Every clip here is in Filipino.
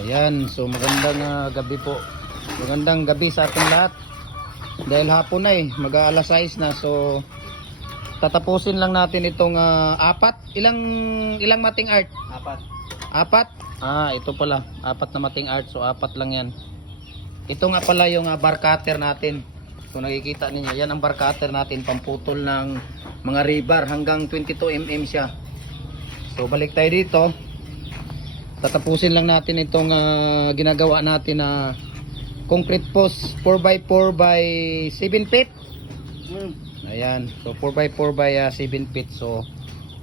Ayan, so magandang ah, gabi po. Magandang gabi sa ating lahat. Dahil hapon na eh, mag alas 6 na. So tatapusin lang natin itong ah, apat. Ilang ilang mating art? Apat. Apat? Ah, ito pala. Apat na mating art. So apat lang yan. Ito nga pala yung ah, bar cutter natin. Kung nakikita ninyo, yan ang bar cutter natin. Pamputol ng mga rebar. Hanggang 22 mm siya. So balik tayo dito. Tatapusin lang natin itong ah, ginagawa natin na concrete post 4x4 by 7 feet. Ayan. So 4x4 by ah, 7 feet. So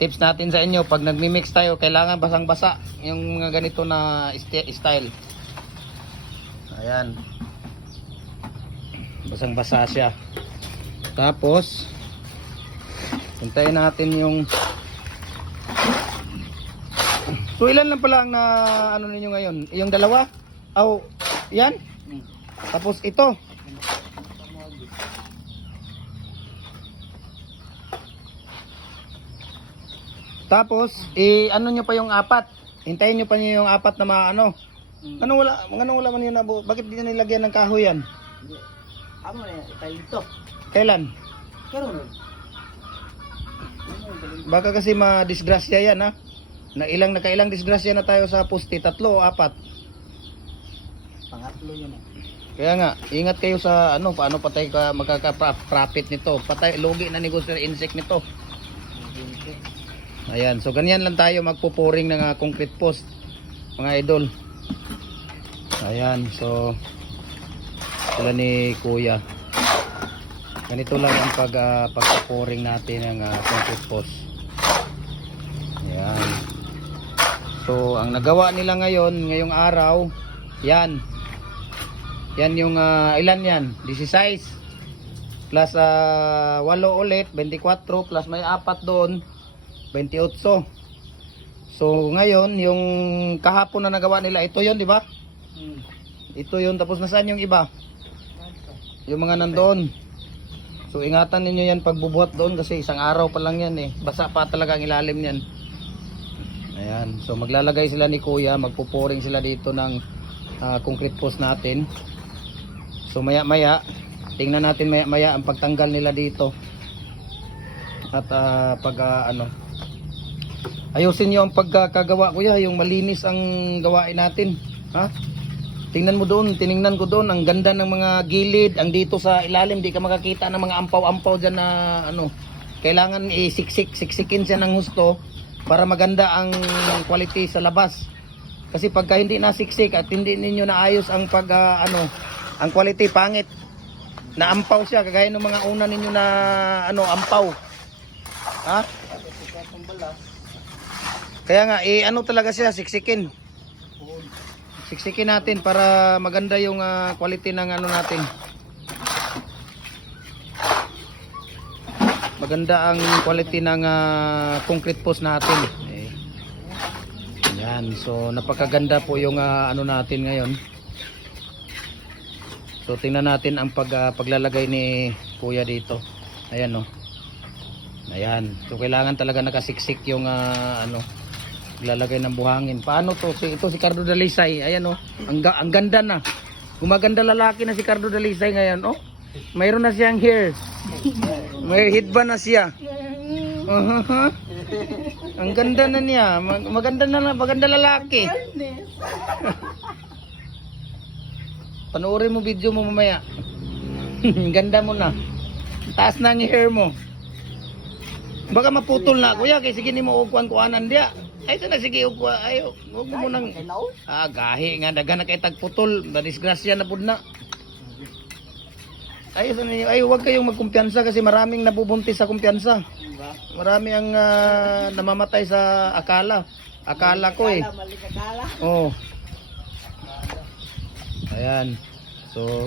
tips natin sa inyo pag nagmi-mix tayo, kailangan basang-basa yung mga ganito na style. Ayan. Basang-basa siya. Tapos hintayin natin yung So ilan lang pala ang na ano ninyo ngayon? Yung dalawa? Aw, yan? Tapos ito. Tapos, eh, ano nyo pa yung apat? Hintayin nyo pa nyo yung apat na mga ano. Hmm. Ano wala, ano wala man yun na Bakit di nyo nilagyan ng kahoy yan? Amo na yan. Ito. Kailan? Karoon nun. Baka kasi ma-disgrasya yan ha. Na ilang nakailang disgrasya na tayo sa poste, tatlo o apat. Pangatlo yun eh. Kaya nga, ingat kayo sa ano, paano patay ka magkaka-profit nito. Patay, lugi na negosyo ng insect nito. Ayan, so ganyan lang tayo magpupuring ng ah, concrete post, mga idol. Ayan, so sila ni Kuya. Ganito lang ang pag ah, pagpupuring natin ng ah, concrete post. Ayan. So, ang nagawa nila ngayon, ngayong araw, yan. Yan yung ah, ilan yan? 16 plus ah 8 ulit, 24 plus may apat doon, 28. So ngayon, yung kahapon na nagawa nila, ito yon di ba? Hmm. Ito yon tapos nasaan yung iba? Yung mga nandoon. So ingatan ninyo yan pagbubuhat doon kasi isang araw pa lang yan eh. Basa pa talaga ang ilalim niyan. Ayan. So maglalagay sila ni Kuya, magpupuring sila dito ng ah, concrete post natin. So maya maya, tingnan natin maya maya ang pagtanggal nila dito. At ah, pag ah, ano, ayusin niyo ang pagkakagawa kuya, yung malinis ang gawain natin. Ha? Tingnan mo doon, tiningnan ko doon, ang ganda ng mga gilid, ang dito sa ilalim, di ka makakita ng mga ampaw-ampaw dyan na ano, kailangan isiksik, siksikin siya ng husto para maganda ang quality sa labas. Kasi pagka hindi nasiksik at hindi ninyo naayos ang pag ah, ano, ang quality pangit. Na ampaw siya kagaya ng mga una ninyo na ano, ampaw. Ha? Kaya nga eh ano talaga siya siksikin. Siksikin natin para maganda yung ah, quality ng ano natin. Maganda ang quality ng ah, concrete post natin. Eh, yan, so napakaganda po yung ah, ano natin ngayon. So tingnan natin ang pag, ah, paglalagay ni Kuya dito. Ayan no. Ayan. So kailangan talaga nakasiksik yung ah, ano lalagay ng buhangin. Paano to? Si, ito si Cardo Dalisay. Ayan oh. Ang, ang ganda na. Gumaganda lalaki na si Cardo Dalisay ngayon oh. Mayroon na siyang hair. May headband na siya. Uh-huh. Ang ganda na niya. Mag- maganda na maganda lalaki. Panoorin mo video mo mamaya. Ganda mo na. Taas na ang hair mo. Baka maputol na kuya kay sige nimo og kuan kuanan dia. Ay sana sige og ay wag mo nang ah gahi nga daghan na kay tagputol, na disgrasya na pud na. Ay sana niyo ay wag kayong magkumpiyansa kasi maraming nabubuntis sa kumpiyansa. Diba? Marami ang ah, namamatay sa akala. Akala ko eh. Mali kala. Oh. Ayan. So,